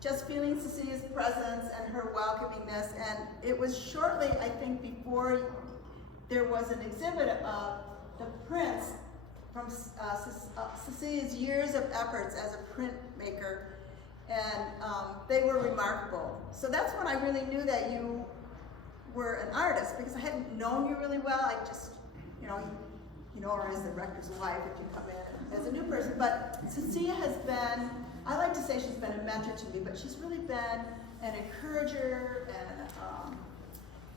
just feeling Cecilia's presence and her welcomingness. And it was shortly, I think, before there was an exhibit of the prints from Cecilia's years of efforts as a printmaker, and they were remarkable. So that's when I really knew that you were an artist, because I hadn't known you really well. I just, you know her as the rector's wife if you come in as a new person. But Cecilia has been, I like to say she's been a mentor to me, but she's really been an encourager and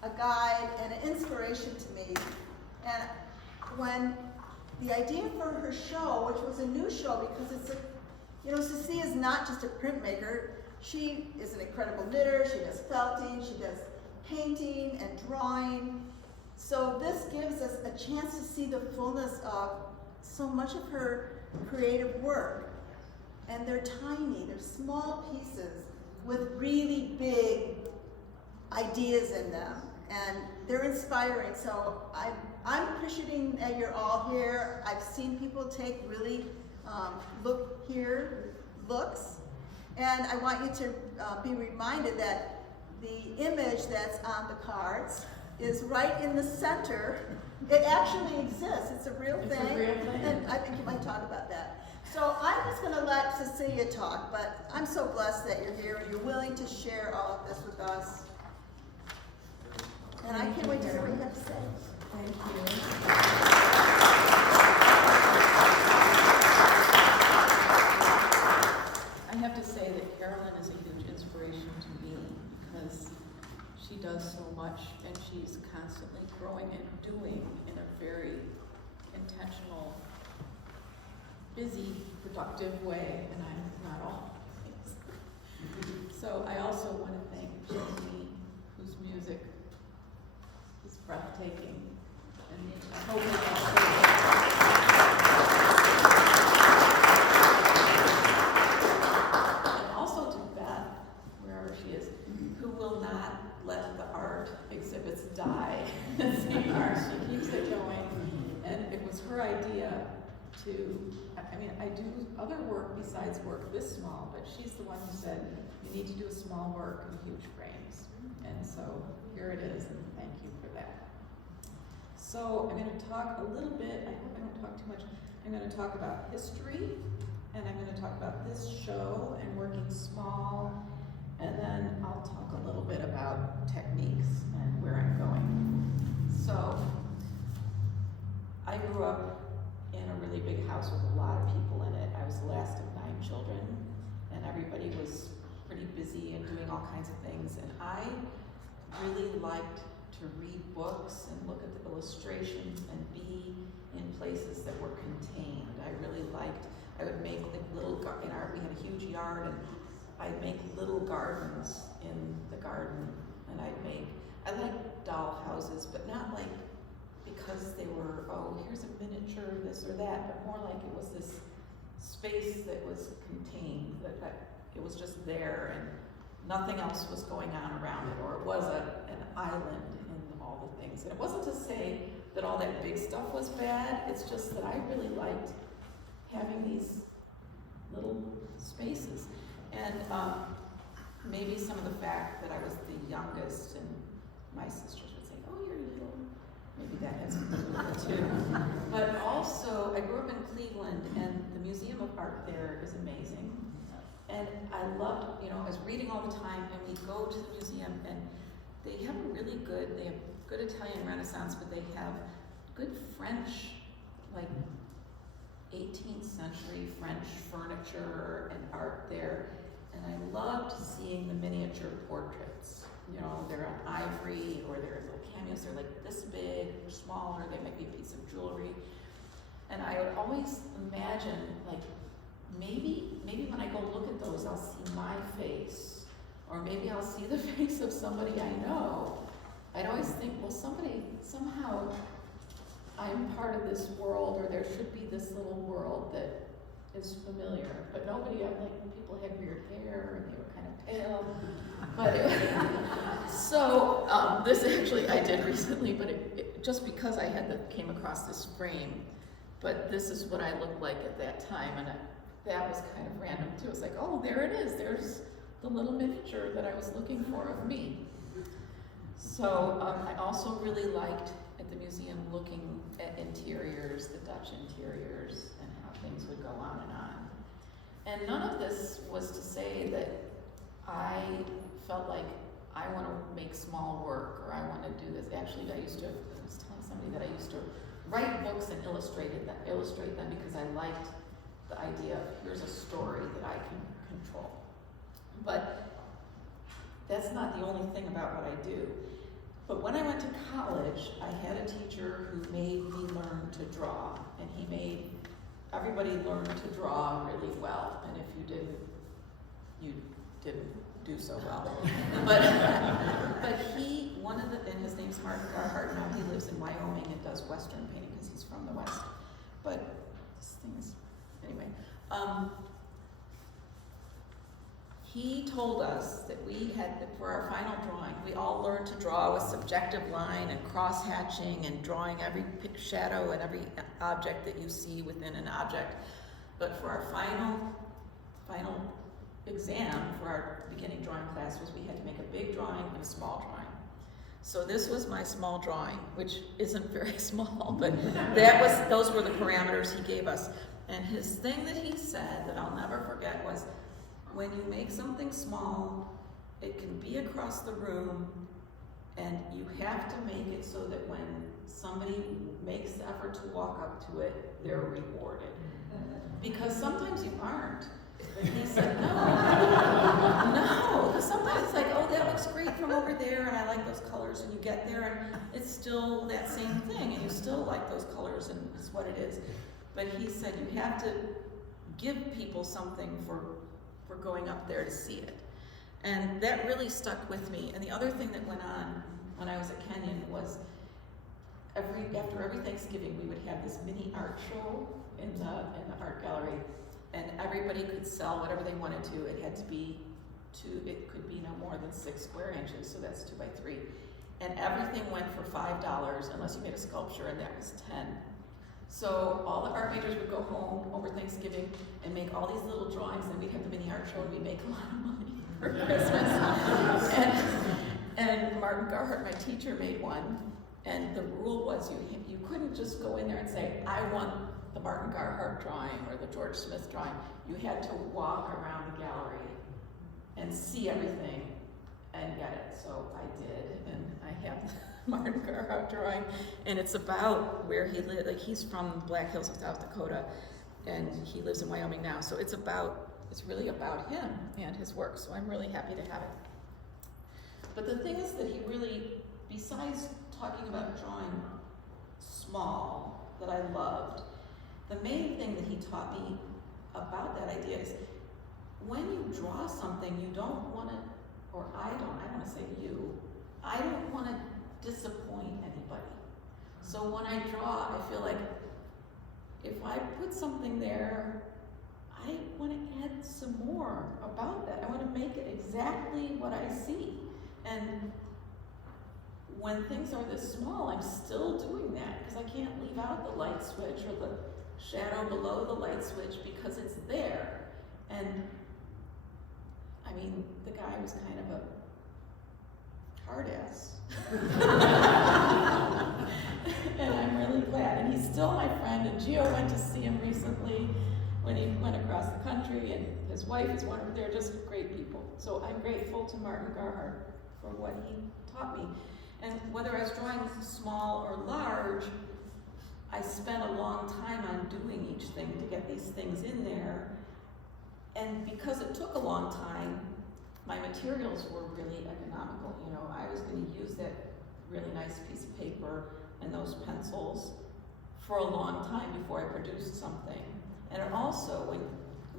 a guide and an inspiration to me. And when the idea for her show, which was a new show because it's a, Cecilia is not just a printmaker. She is an incredible knitter. She does felting. She does painting and drawing. So this gives us a chance to see the fullness of so much of her creative work. And they're tiny, they're small pieces with really big ideas in them. And they're inspiring. So I'm appreciating that you're all here. I've seen people take really looks. And I want you to be reminded that the image that's on the cards is right in the center. It actually exists. It's a real thing. And I think you might talk about that. So I'm just going to let Cecilia talk, but I'm so blessed that you're here and you're willing to share all of this with us. And I can't wait to hear what you have to say. Thank you. I have to say that Carolyn is a huge inspiration to me because she does so much and she's constantly growing and doing in a very intentional, busy, productive way, and I'm not all things. So I also want to thank Jamie, whose music is breathtaking, and I hope and also to Beth, wherever she is, who will not let the art exhibits die. She keeps it going, and it was her idea to, I do other work besides work this small, but she's the one who said, you need to do a small work in huge frames. And so here it is, and thank you for that. So I'm going to talk a little bit, I hope I don't talk too much, I'm going to talk about history, and I'm going to talk about this show and working small, and then I'll talk a little bit about techniques and where I'm going. So I grew up in a really big house with a lot of people in it. I was the last of 9 children, and everybody was pretty busy and doing all kinds of things. And I really liked to read books and look at the illustrations and be in places that were contained. I would make little, we had a huge yard, and I'd make little gardens in the garden, and I liked doll houses, but not like because they were, oh, here's a miniature, this or that, but more like it was this space that was contained, that it was just there and nothing else was going on around it, or it was an island in all the things. And it wasn't to say that all that big stuff was bad, it's just that I really liked having these little spaces. And maybe some of the fact that I was the youngest, and my sisters would say, oh, you're little. Maybe that has something to do with it too. But also, I grew up in Cleveland, and the Museum of Art there is amazing. And I loved, I was reading all the time, and we go to the museum, and they have they have good Italian Renaissance, but they have good French, like 18th century French furniture and art there. And I loved seeing the miniature portraits. They're on ivory, or they're little cameos. They're like this big, or smaller. They might be a piece of jewelry. And I would always imagine, like, maybe when I go look at those, I'll see my face, or maybe I'll see the face of somebody I know. I'd always think, well, somehow I'm part of this world, or there should be this little world that is familiar. But nobody, people had weird hair, and they were kind of pale. But so this actually I did recently, but it just because I came across this frame. But this is what I looked like at that time, and that was kind of random too. It's like, oh, there it is. There's the little miniature that I was looking for of me. So I also really liked at the museum looking at interiors, the Dutch interiors, and how things would go on and on. And none of this was to say that I felt like I want to make small work or I want to do this. Actually, I was telling somebody that I used to write books and illustrate them because I liked the idea of here's a story that I can control. But that's not the only thing about what I do. But when I went to college, I had a teacher who made me learn to draw, and he made everybody learn to draw really well. And if you didn't, you didn't do so well. but and his name's Martin Garhart. Now he lives in Wyoming and does Western painting because he's from the West. But this thing is, anyway. He told us that we had, for our final drawing, we all learned to draw with subjective line and cross-hatching and drawing every shadow and every object that you see within an object. But for our final exam for our beginning drawing class was we had to make a big drawing and a small drawing. So this was my small drawing, which isn't very small, but those were the parameters he gave us. And his thing that he said that I'll never forget was, when you make something small, it can be across the room, and you have to make it so that when somebody makes the effort to walk up to it, they're rewarded. Because sometimes you aren't. And he said, no, because sometimes it's like, oh, that looks great from over there, and I like those colors, and you get there, and it's still that same thing, and you still like those colors, and it's what it is. But he said you have to give people something for going up there to see it. And that really stuck with me. And the other thing that went on when I was at Kenyon was after every Thanksgiving we would have this mini art show in the art gallery, and everybody could sell whatever they wanted to. It had to be it could be no more than 6 square inches, so that's 2 by 3. And everything went for $5 unless you made a sculpture, and that was 10. So all the art majors would go home over Thanksgiving and make all these little drawings, and we'd have the mini art show, and we'd make a lot of money for Christmas. and Martin Garhart, my teacher, made one, and the rule was you couldn't just go in there and say, I want the Martin Garhart drawing or the George Smith drawing. You had to walk around the gallery and see everything and get it. So I did, and I have Martin Garhart drawing, and it's about where he lived. Like, he's from Black Hills of South Dakota, and he lives in Wyoming now. So it's really about him and his work. So I'm really happy to have it. But the thing is that he really, besides talking about drawing small, that I loved, the main thing that he taught me about that idea is when you draw something, you don't want to, or I want to say you, I don't want to disappoint anybody. So when I draw, I feel like if I put something there, I want to add some more about that. I want to make it exactly what I see. And when things are this small, I'm still doing that because I can't leave out the light switch or the shadow below the light switch because it's there. And I mean, the guy was kind of a hard ass. And I'm really glad. And he's still my friend, and Gio went to see him recently when he went across the country, and his wife is one of them. They're just great people. So I'm grateful to Martin Garhart for what he taught me. And whether I was drawing small or large, I spent a long time on doing each thing to get these things in there. And because it took a long time, my materials were really economical. You know, I was going to use that really nice piece of paper and those pencils for a long time before I produced something. And it also,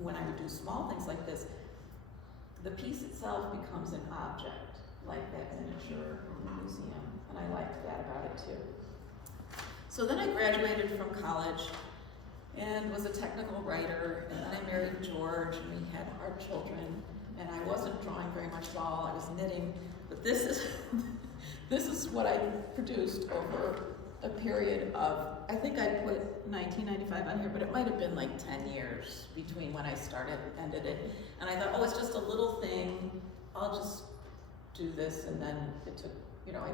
when I would do small things like this, the piece itself becomes an object, like that miniature in the museum. And I liked that about it too. So then I graduated from college and was a technical writer, and then I married George, and we had our children, and I wasn't drawing very much at all. I was knitting, but this is what I produced over a period of, I think I put 1995 on here, but it might have been like 10 years between when I started and ended it. And I thought, oh, it's just a little thing I'll just do this, and then it took, I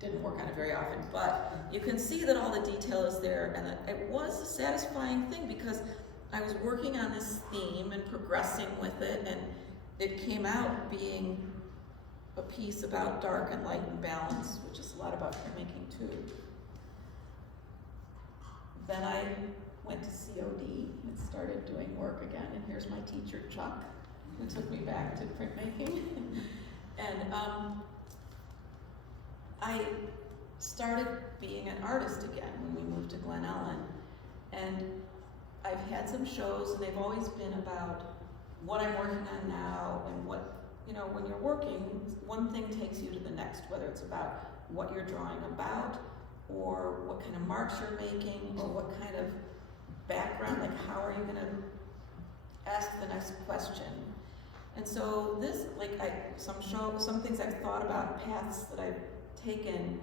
didn't work on it very often, but you can see that all the detail is there, and it was a satisfying thing because I was working on this theme and progressing with it, and it came out being a piece about dark and light and balance, which is a lot about printmaking too. Then I went to COD and started doing work again, and here's my teacher, Chuck, who took me back to printmaking. And I started being an artist again when we moved to Glen Ellen. And I've had some shows, and they've always been about what I'm working on now and what, when you're working, one thing takes you to the next, whether it's about what you're drawing about, or what kind of marks you're making, or what kind of background, like how are you gonna ask the next question. And so this, some things I've thought about, paths that I've taken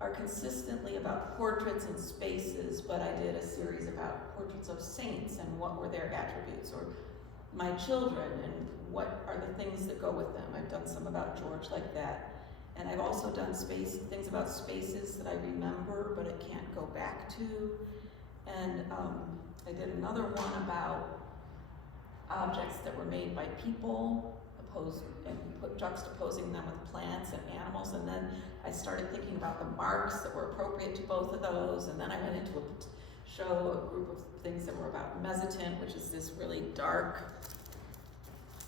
are consistently about portraits and spaces, but I did a series about portraits of saints and what were their attributes, or my children and what are the things that go with them. I've done some about George like that. And I've also done things about spaces that I remember, but I can't go back to. And I did another one about objects that were made by people, juxtaposing them with plants and animals. And then I started thinking about the marks that were appropriate to both of those. And then I went into a group of things that were about mezzotint, which is this really dark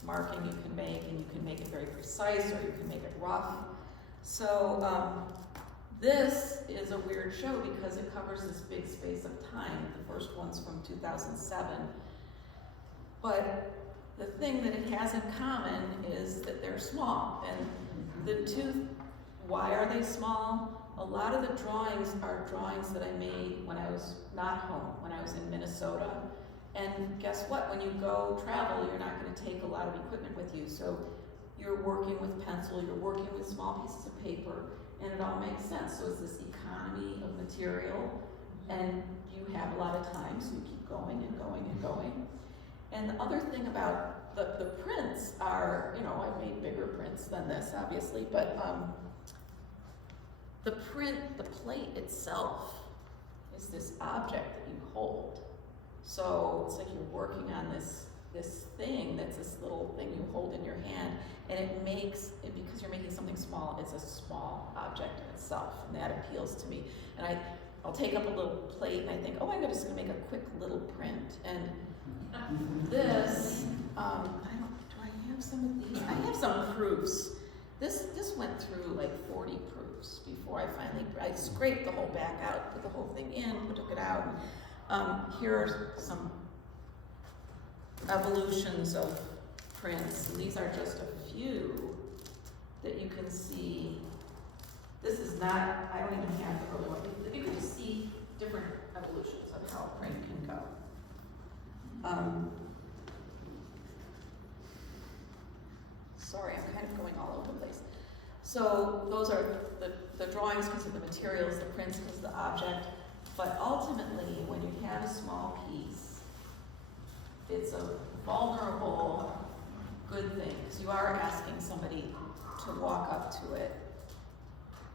marking you can make, and you can make it very precise or you can make it rough. So this is a weird show because it covers this big space of time. The first one's from 2007. But the thing that it has in common is that they're small. And why are they small? A lot of the drawings are drawings that I made when I was not home, when I was in Minnesota. And guess what? When you go travel, you're not going to take a lot of equipment with you. So you're working with pencil, you're working with small pieces of paper, and it all makes sense. So it's this economy of material, and you have a lot of time, so you keep going and going and going. And the other thing about the prints are, I've made bigger prints than this, obviously, but the plate itself is this object that you hold. So it's like you're working on this thing that's this little thing you hold in your hand, and because you're making something small, it's a small object in itself, and that appeals to me. And I'll take up a little plate and I think, oh, I'm just gonna make a quick little print. And this, do I have some of these? I have some proofs. This went through like 40 proofs before I scraped the whole back out, put the whole thing in, took it out. Here are some evolutions of prints. And these are just a few that you can see. This is not, I don't even have the early one. You can just see different evolutions of how a print can go. Sorry, I'm kind of going all over the place. So those are the drawings because of the materials, the prints because of the object. But ultimately, when you have a small piece, it's a vulnerable, good thing, because you are asking somebody to walk up to it,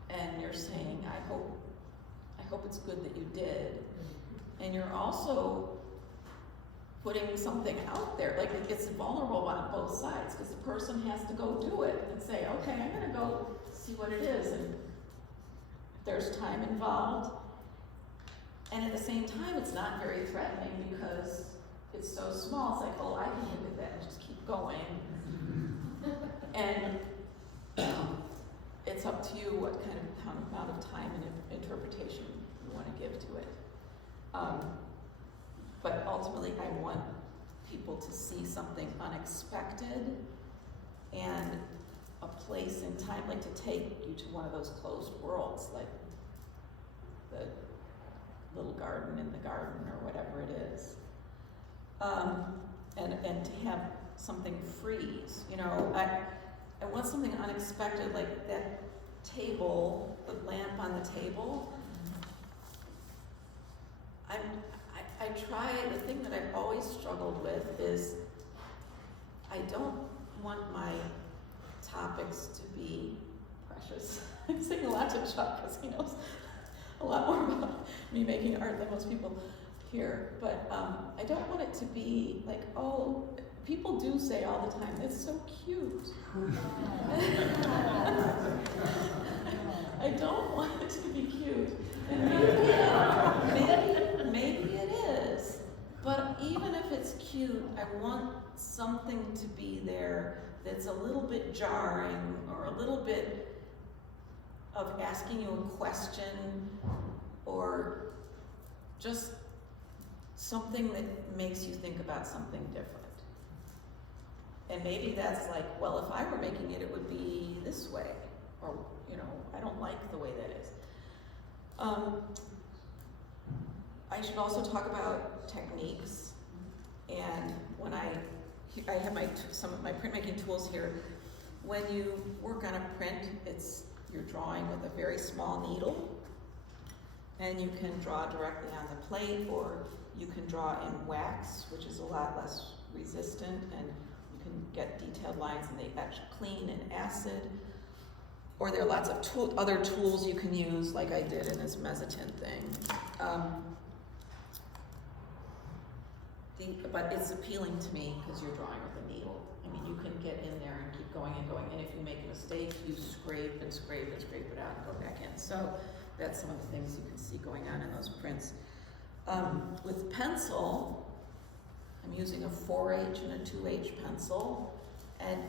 and you're saying, I hope it's good that you did. And you're also putting something out there, like it's vulnerable on both sides, because the person has to go do it and say, okay, I'm gonna go see what it is, and there's time involved. And at the same time, it's not very threatening because it's so small. It's like, oh, I can look at that and just keep going. And it's up to you what kind of amount of time and interpretation you want to give to it. But ultimately, I want people to see something unexpected and a place in time, like to take you to one of those closed worlds, like the little garden in the garden or whatever it is. And to have something freeze, I want something unexpected, like that table, the lamp on the table. I try, the thing that I've always struggled with is I don't want my topics to be precious. I'm saying a lot to Chuck because he knows a lot more about me making art than most people here. But I don't want it to be like, oh, people do say all the time, it's so cute. I don't want it to be cute. And maybe it is. But even if it's cute, I want something to be there that's a little bit jarring or a little bit of asking you a question or just something that makes you think about something different. And maybe that's like, well, if I were making it, it would be this way. Or, you know, I don't like the way that is. I should also talk about techniques. And when I have some of my printmaking tools here. When you work on a print, you're drawing with a very small needle. And you can draw directly on the plate, or you can draw in wax, which is a lot less resistant, and you can get detailed lines and they etch clean in acid. Or there are lots of other tools you can use, like I did in this mezzotint thing. But it's appealing to me because you're drawing with a needle. I mean, you can get in there and keep going and going, and if you make a mistake, you scrape and scrape and scrape it out and go back in. So that's some of the things you can see going on in those prints. With pencil, I'm using a 4H and a 2H pencil, and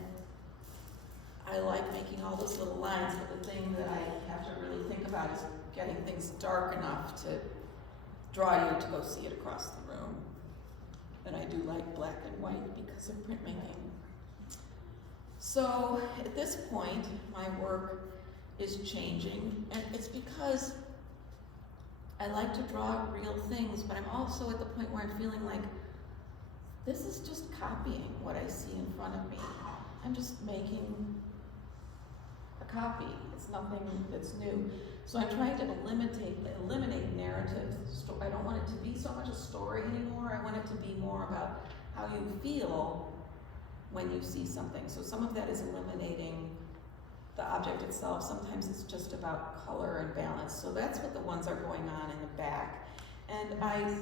I like making all those little lines, but the thing that I have to really think about is getting things dark enough to draw you to go see it across the room. And I do like black and white because of printmaking. So at this point, my work is changing, and it's because I like to draw real things, but I'm also at the point where I'm feeling like this is just copying what I see in front of me. I'm just making a copy. It's nothing that's new. So I'm trying to eliminate narrative. I don't want it to be so much a story anymore. I want it to be more about how you feel when you see something. So some of that is eliminating the object itself. Sometimes it's just about color and balance. So that's what the ones are going on in the back. And I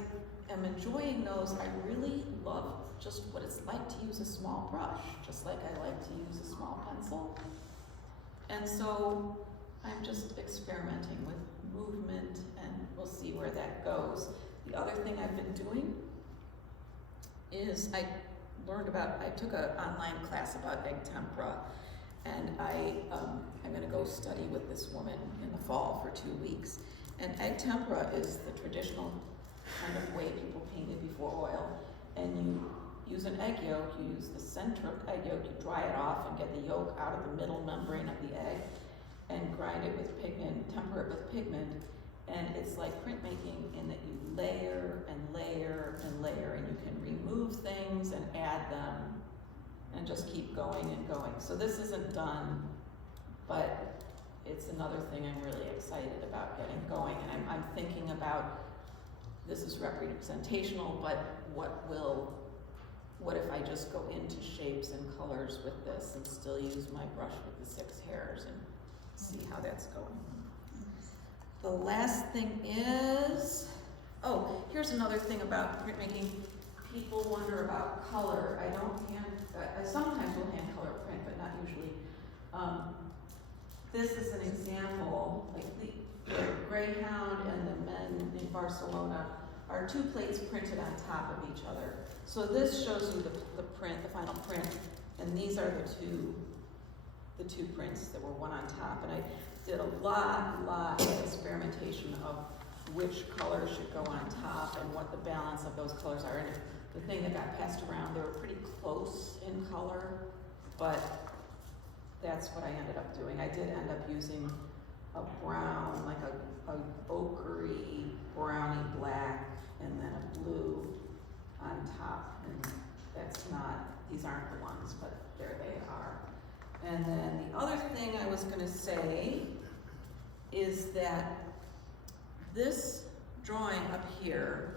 am enjoying those. I really love just what it's like to use a small brush, just like I like to use a small pencil. And so I'm just experimenting with movement, and we'll see where that goes. The other thing I've been doing is I took an online class about egg tempera, and I'm going to go study with this woman in the fall for 2 weeks. And egg tempera is the traditional kind of way people painted before oil. And you use an egg yolk, you use the center of the egg yolk, you dry it off and get the yolk out of the middle membrane of the egg, and grind it with pigment, temper it with pigment. And it's like printmaking in that you layer and layer and layer, and you can remove things and add them and just keep going and going. So this isn't done, but it's another thing I'm really excited about getting going. And I'm thinking about, this is representational, but what if I just go into shapes and colors with this and still use my brush with the 6 hairs and see how that's going. The last thing is, here's another thing about printmaking. People wonder about color. I sometimes will hand color print, but not usually. This is an example, like the Greyhound and the Men in Barcelona are 2 plates printed on top of each other. So this shows you the print, the final print, and these are the two prints that were one on top. And I did a lot of experimentation of which colors should go on top and what the balance of those colors are. And the thing that got passed around, they were pretty close in color, but that's what I ended up doing. I did end up using a brown, like a ochre browny black, and then a blue on top. And these aren't the ones, but there they are. And then the other thing I was gonna say is that this drawing up here,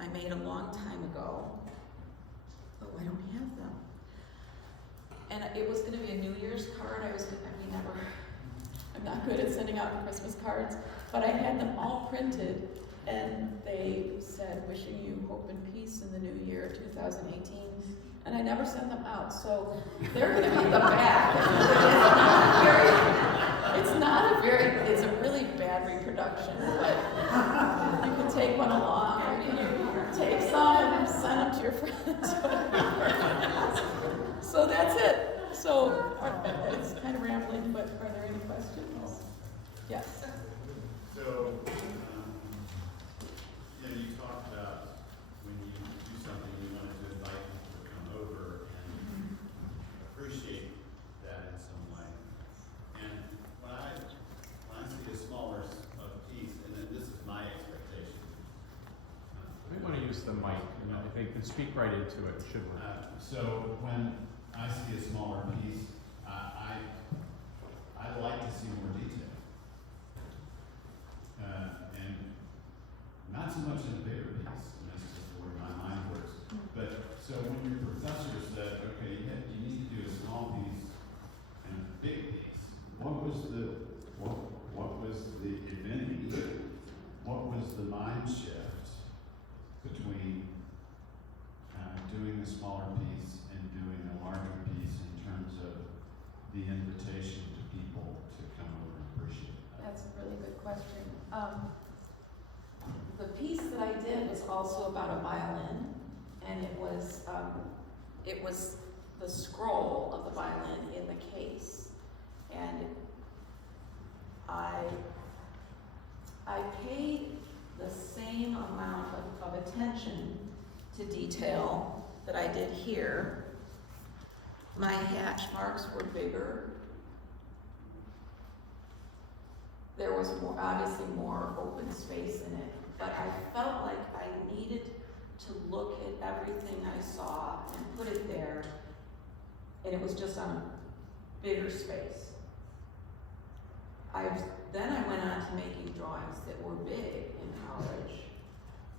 I made a long time ago. Oh, I don't have them. And it was gonna be a New Year's card I not good at sending out Christmas cards, but I had them all printed, and they said, wishing you hope and peace in the new year, 2018. And I never sent them out, so they're going to be in the back. It's a really bad reproduction, but you can take one along, or you can take some and send them to your friends. So that's it. So it's kind of rambling, but are there any questions? Yes. So, you talked about when you do something, you wanted to invite people to come over and appreciate that in some way. And when I see a smaller piece, and then this is my expectation. We want to use the mic, and I think, and speak right into it, should we? So when I see a smaller piece, I like to see more detail. And not so much in a bigger piece, and that's just the way my mind works. But so when your professor said, okay, you need to do a small piece and a big piece, what was the event? What was the mind shift between doing a smaller piece and doing a larger piece in terms of the invitation to people to come over and appreciate that? That's a really good question. The piece that I did was also about a violin, and it was the scroll of the violin in the case, and I paid the same amount of attention to detail that I did here. My hatch marks were bigger. There was obviously more open space in it, but I felt like I needed to look at everything I saw and put it there, and it was just on a bigger space. Then I went on to making drawings that were big in college,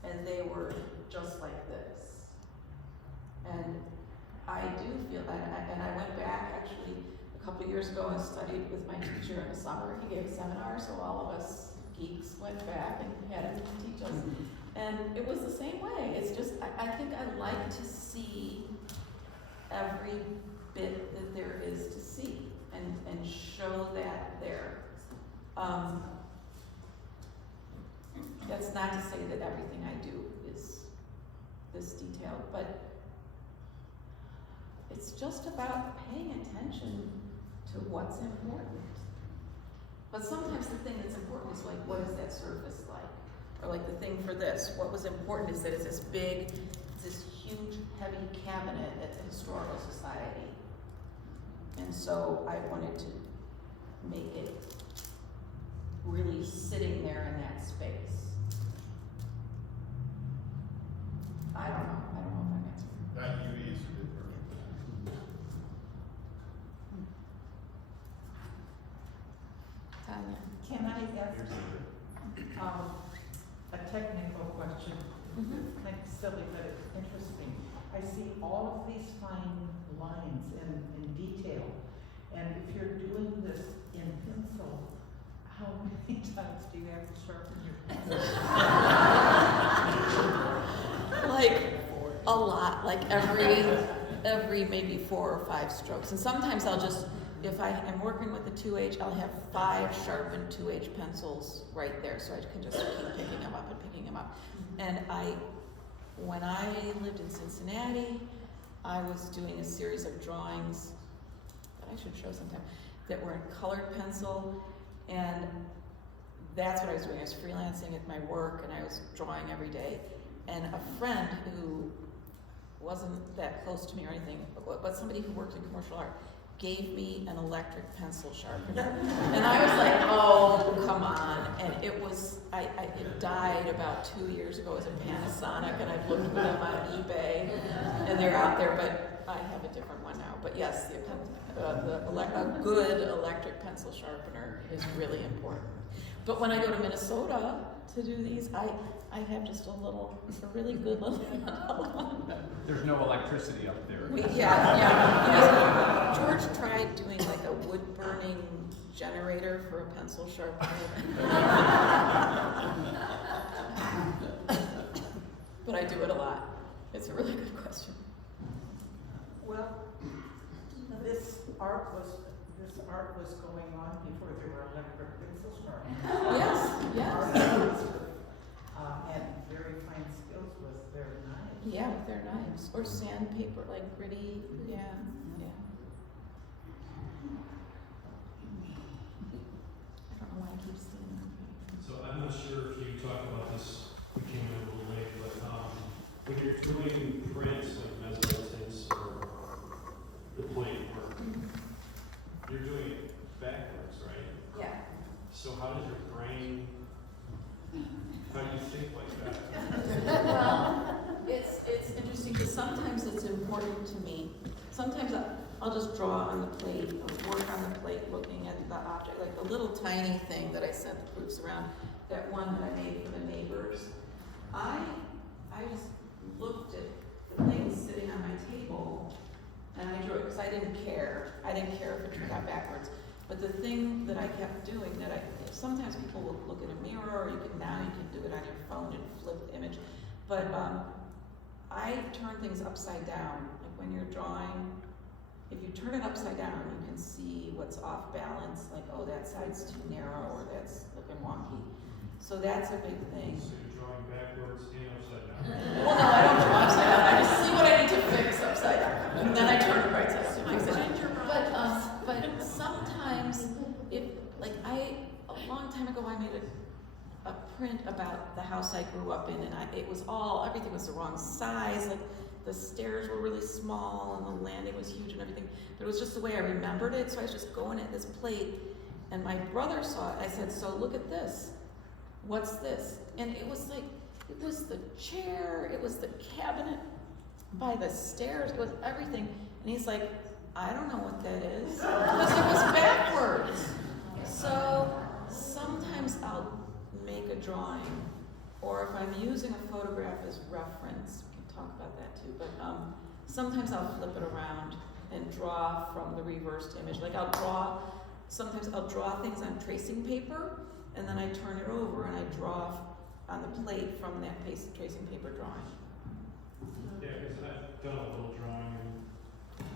and they were just like this. And I do feel that, and I went back actually a couple of years ago and studied with my teacher in the summer. He gave a seminar, so all of us geeks went back and had him teach us. And it was the same way. It's just, I think I like to see every bit that there is to see and show that there. That's not to say that everything I do is this detailed, but it's just about paying attention to what's important. But sometimes the thing that's important is like, what is that surface like? Or like the thing for this, what was important is that it's this big, this huge, heavy cabinet at the Historical Society. And so I wanted to make it really sitting there in that space. I don't know if I'm answering. That you answered it perfectly. Tanya. Can I ask a technical question? Mm-hmm. Kind of silly, but it's interesting. I see all of these fine lines in detail, and if you're doing this in pencil, how many times do you have to sharpen your pencil? Like a lot, like every maybe 4 or 5 strokes. And sometimes I'll just, if I am working with a 2H, I'll have 5 sharpened 2H pencils right there, so I can just keep picking them up and picking them up. And when I lived in Cincinnati, I was doing a series of drawings that I should show sometime that were in colored pencil, and that's what I was doing. I was freelancing at my work, and I was drawing every day. And a friend who wasn't that close to me or anything, but somebody who worked in commercial art, gave me an electric pencil sharpener. And I was like, oh, come on. And it was, it died about 2 years ago as a Panasonic, and I've looked for them on eBay, and they're out there, but I have a different one now. But yes, a good electric pencil sharpener is really important. But when I go to Minnesota to do these, I have just a really good little one. There's no electricity up there. Yeah. George tried doing like a wood-burning generator for a pencil sharpener. But I do it a lot. It's a really good question. Well, this art was going on before there were electric pencil sharpeners. Yes. And very fine skills with their knives. Yeah, with their knives. Or sandpaper, like gritty, yeah. I don't know why I keep seeing them. So I'm not sure if you talked about this, we came in a little late, but when you're doing prints like mezzotins or the plate work, you're doing it backwards, right? Yeah. So how does your brain, how do you think like that? Well, it's interesting because sometimes it's important to me. Sometimes I'll just draw on the plate or work on the plate looking at the object, like the little tiny thing that I sent the proofs around, that one that I made for the neighbors. I just looked at the thing sitting on my table and I drew it because I didn't care. I didn't care if it turned out backwards. But the thing that I kept doing sometimes people will look at a mirror, or you can do it on your phone and flip the image. But I turn things upside down. Like when you're drawing, if you turn it upside down, you can see what's off balance, like, oh, that side's too narrow, or that's looking wonky. So that's a big thing. So you're drawing backwards and upside down. Well, no, I don't draw upside down. I just see what I need to fix upside down, and then I turn it right side up to fix it. But sometimes, a long time ago, I made a print about the house I grew up in, and everything was the wrong size. Like the stairs were really small, and the landing was huge, and everything. But it was just the way I remembered it. So I was just going at this plate, and my brother saw it. I said, "So look at this. What's this?" And it was the chair, it was the cabinet by the stairs, it was everything. And he's like, "I don't know what that is," because it was backwards. So sometimes I'll make a drawing, or if I'm using a photograph as reference, we can talk about that too, but sometimes I'll flip it around and draw from the reversed image. Like sometimes I'll draw things on tracing paper, and then I turn it over and I draw on the plate from that tracing paper drawing. Yeah, because I've done a little drawing, and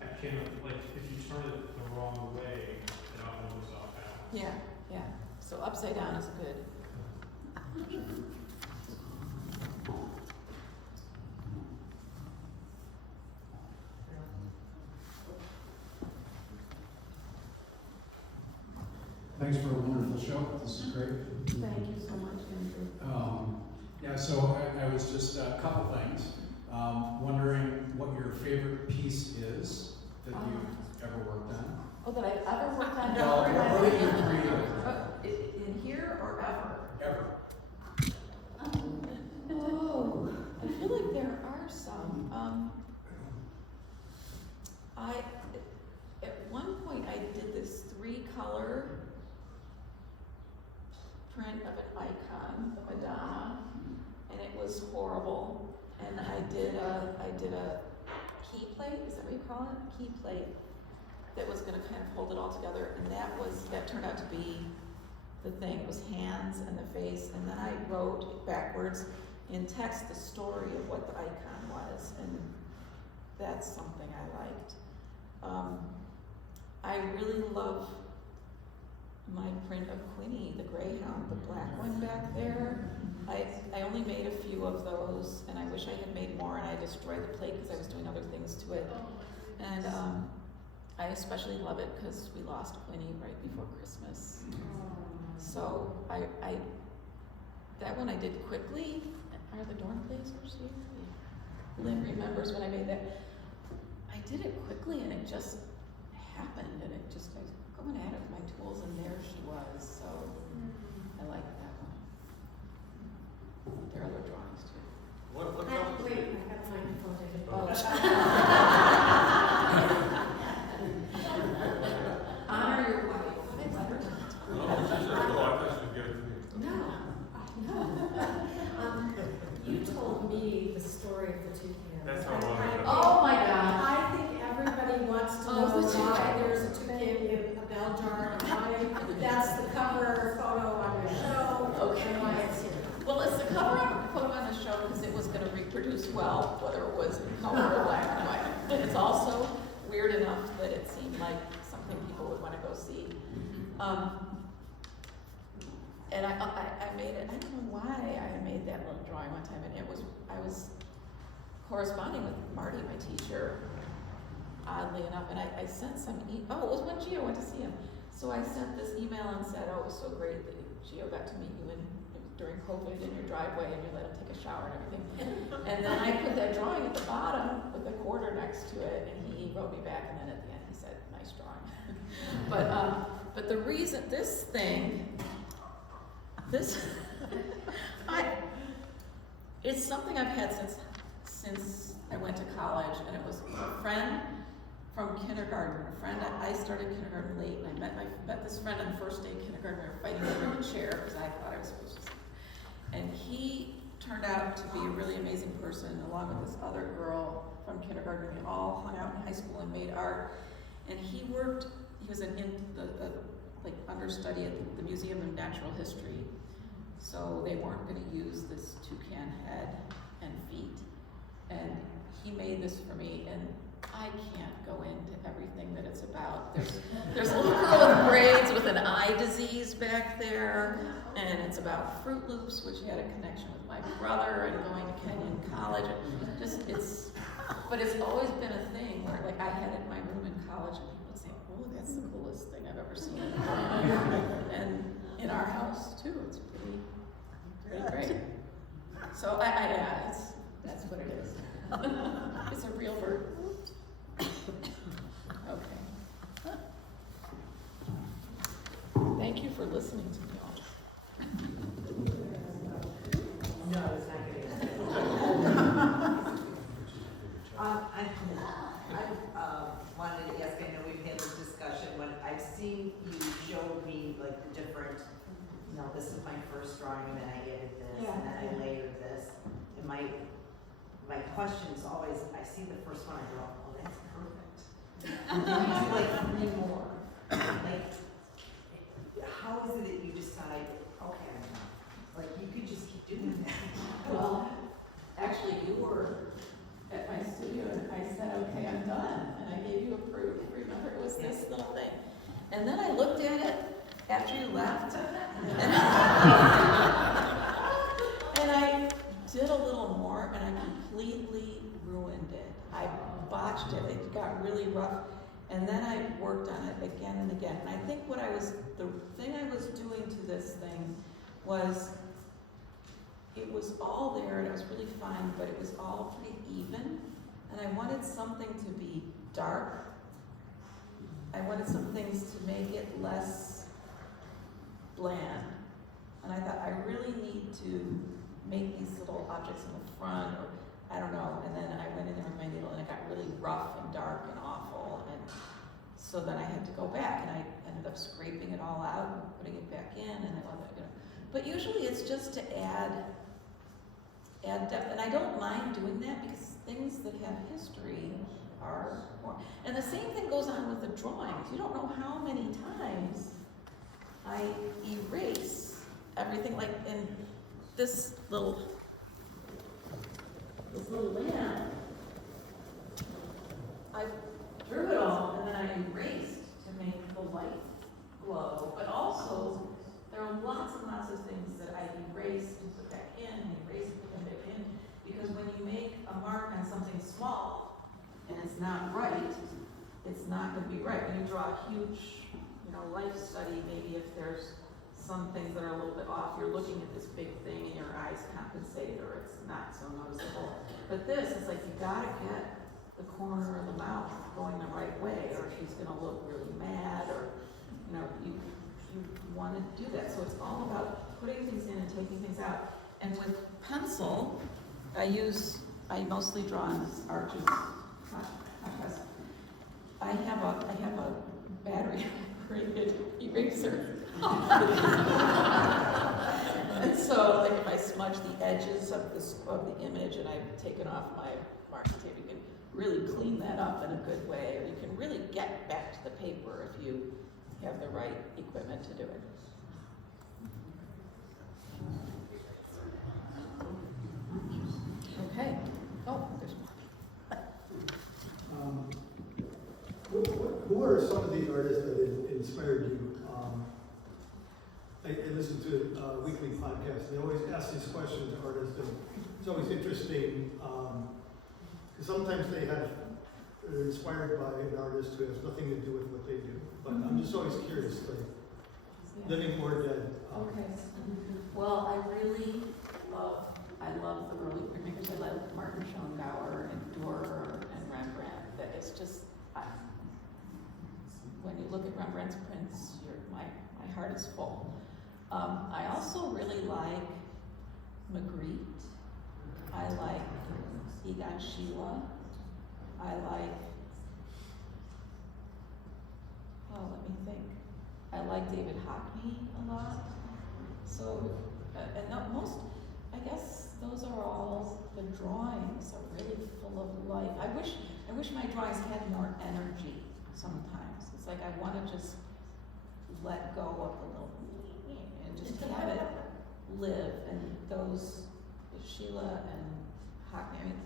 I can't, like, if you turn it the wrong way, it often looks off balance. Yeah. So upside down is good. Thanks for a wonderful show. This is great. Thank you so much, Andrew. Yeah, so I was just a couple things. Wondering what your favorite piece is that you've ever worked on. Oh, that I've ever worked on? Well, what are you creative? In here or ever? Ever. Oh, I feel like there are some. At one point I did this 3-color print of an icon, the Madonna, and it was horrible. And I did a key plate, is that what you call it? Key plate that was going to kind of hold it all together, and that turned out to be the thing. It was hands and the face, and then I wrote backwards in text the story of what the icon was, and that's something I liked. I really love my print of Quinny, the greyhound, the black one back there. I only made a few of those, and I wish I had made more, and I destroyed the plate because I was doing other things to it. And I especially love it because we lost Quinny right before Christmas. So that one I did quickly. Are the door glazers here? Lynn remembers when I made that. I did it quickly, and it just happened, and I was going at it with my tools, and there she was. So I like that one. There are other drawings too. What Wait, I gotta find the photo. Honor your wife. No. toucan. That's what I wanted to- Oh my God, I think everybody wants to know Oh, the why toucan. there's a toucan in a bell jar, and why that's the cover photo on your show, Okay. and why it's here. Well, it's the cover photo on the show because it was gonna reproduce well, whether it was in color or black and white. And it's also weird enough that it seemed like something people would wanna go see. And I made it, I don't know why I made that little drawing one time, and I was corresponding with Marty, my teacher, oddly enough, and I sent some, it was when Gio went to see him. So I sent this email and said, oh, it was so great that Gio got to meet you during COVID in your driveway, and you let him take a shower and everything. And then I put that drawing at the bottom with a quarter next to it, and he wrote me back, and then at the end he said, nice drawing. But the reason, it's something I've had since I went to college, and it was a friend from kindergarten. I started kindergarten late, and I met this friend on the first day of kindergarten. We were fighting over a chair because I thought I was supposed to. And he turned out to be a really amazing person, along with this other girl from kindergarten. We all hung out in high school and made art. And he was an understudy at the Museum of Natural History. So they weren't going to use this toucan head and feet. And he made this for me, and I can't go into everything that it's about. There's a little girl with braids with an eye disease back there, and it's about Fruit Loops, which had a connection with my brother and going to Kenyon College. But it's always been a thing where, like, I had it in my room in college, and people would say, "Oh, that's the coolest thing I've ever seen." And in our house too, it's pretty great. So that's what it is. It's a real bird. Okay. Thank you for listening to me all. No, it's not good. I wanted to ask, I know we've had this discussion, when I've seen you showed me like the different, this is my first drawing, and then I added this, and then I layered this. And my question is always, I see the first one, I go, oh, that's perfect. And then you do like 3 more. Like, how is it that you decide, okay, I'm done? Like, you could just keep doing that. Well, actually, you were at my studio, and I said, okay, I'm done. And I gave you a proof. Remember, it was this little thing. And then I looked at it after you left, and I did a little more, and I completely ruined it. I botched it. It got really rough. And then I worked on it again and again. And I think the thing I was doing to this thing was, it was all there and it was really fine, but it was all pretty even. And I wanted something to be dark. I wanted some things to make it less bland. And I thought, I really need to make these little objects in the front, or I don't know. And then I went in there with my needle, and it got really rough and dark and awful. And so then I had to go back, and I ended up scraping it all out and putting it back in. And I wanted, but usually it's just to add depth. And I don't mind doing that, because things that have history are more. And the same thing goes on with the drawings. You don't know how many times I erase everything. Like in this little lamp, I drew it all, and then I erased to make the light glow. But also, there are lots and lots of things that I erased and put back in, and erased and put them back in, because when you make a mark on something small and it's not right, it's not going to be right. When you draw a huge, life study, maybe if there's some things that are a little bit off, you're looking at this big thing and your eyes compensate, or it's not so noticeable. But this is like, you gotta get the corner of the mouth going the right way, or she's gonna look really mad, or, you want to do that. So it's all about putting things in and taking things out. And with pencil, I mostly draw on this Arches compress. I have a battery operated eraser. And so, like, if I smudge the edges of the image and I've taken off my marking tape. You can really clean that up in a good way, or you can really get back to the paper if you have the right equipment to do it. Okay. Oh, there's more. Who are some of the artists that inspired you? I listen to a weekly podcast, and they always ask these questions to artists, and it's always interesting, because sometimes they're inspired by an artist who has nothing to do with what they do. But I'm just always curious, like, living or dead. Okay. Well, I love the early printmakers. I love Martin Schongauer and Dürer and Rembrandt. That is just, when you look at Rembrandt's prints, my heart is full. I also really like Magritte. I like Egon Schiele. I like, let me think. I like David Hockney a lot. So, and not most, I guess those are all, the drawings are really full of life. I wish my drawings had more energy sometimes. It's like I want to just let go of the little and just have it live. And those, Schiele and Hockney, I mean,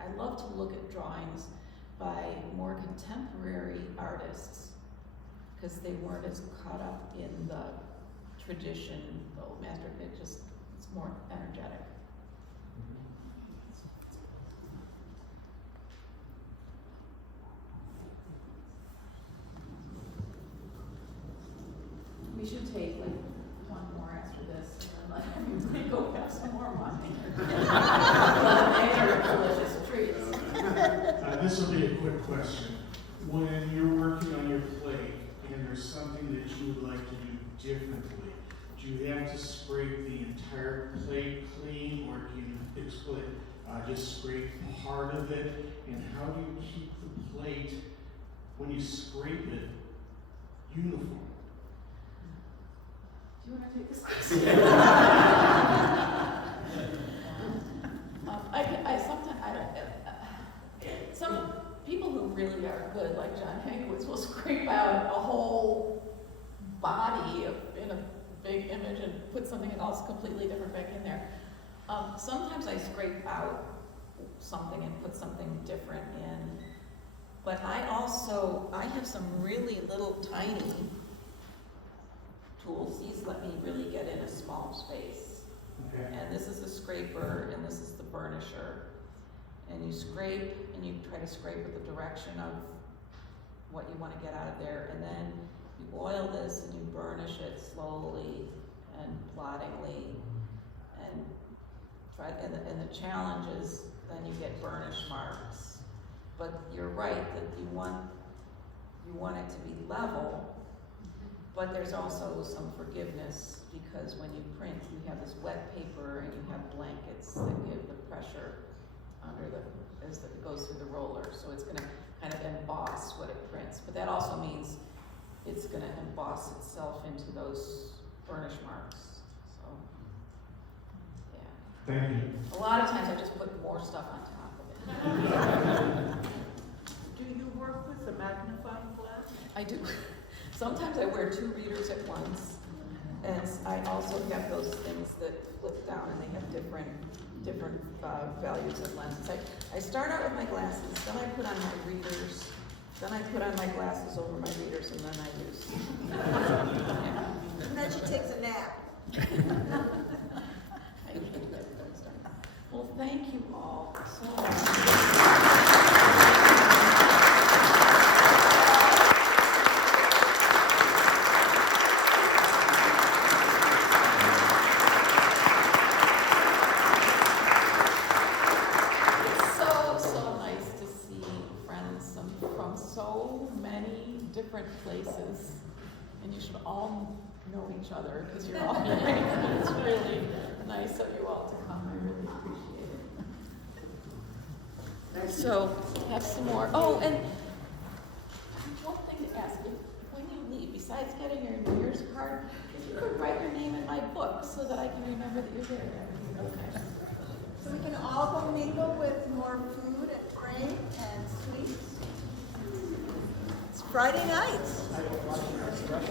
I love to look at drawings by more contemporary artists, because they weren't as caught up in the tradition, the old master. It's more energetic. We should take like one more after this, and then let everybody go have some more wine. Delicious treats. This will be a quick question. When you're working on your plate and there's something that you would like to do differently, do you have to scrape the entire plate clean, or do you just scrape part of it? And how do you keep the plate, when you scrape it, uniform? Do you want to take this question? Some people who really are good, like John Hankwitz, will scrape out a whole body in a big image and put something else completely different back in there. Sometimes I scrape out something and put something different in. But I have some really little tiny tools. These let me really get in a small space. Okay. And this is the scraper, and this is the burnisher. And you scrape, and you try to scrape with the direction of what you want to get out of there. And then you oil this, and you burnish it slowly and ploddingly. And the challenge is then you get burnish marks. But you're right that you want it to be level, but there's also some forgiveness, because when you print, you have this wet paper and you have blankets that give the pressure as it goes through the roller. So it's going to kind of emboss what it prints. But that also means it's going to emboss itself into those burnish marks. So, yeah. Thank you. A lot of times I just put more stuff on top of it. Do you work with a magnifying glass? I do. Sometimes I wear 2 readers at once. And I also have those things that flip down, and they have different values of lenses. I start out with my glasses, then I put on my readers, then I put on my glasses over my readers, and then I use. And then she takes a nap. I usually do that before I start. Well, thank you all so much. Different places, and you should all know each other because you're all here. It's really nice of you all to come. I really appreciate it. So, have some more. Oh, and one thing to ask you, when you leave, besides getting your New Year's card, if you could write your name in my book so that I can remember that you're there. Okay. So we can all go mingle with more food week? It's Friday night.